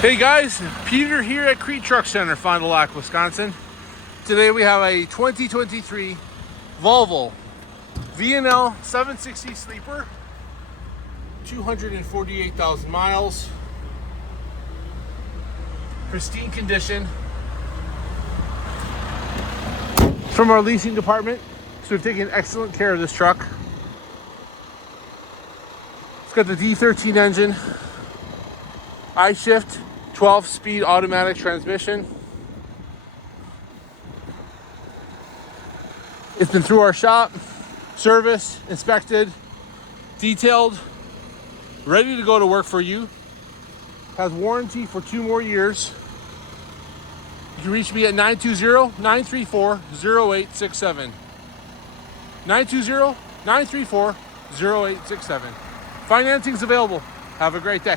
Hey guys, Peter here at Kriete Truck Center, Fond du Lac, Wisconsin. Today we have a 2023 Volvo VNL760 Sleeper, 248,000 miles, pristine condition. It's from our leasing department, so we've taken excellent care of this truck. It's got the D13 engine, Ishift 12-speed automatic transmission. It's been through our shop, serviced, inspected, detailed, ready to go to work for you. Has warranty for 2 more years. You can reach me at 920-934-0867. 920-934-0867. Financing's available. Have a great day.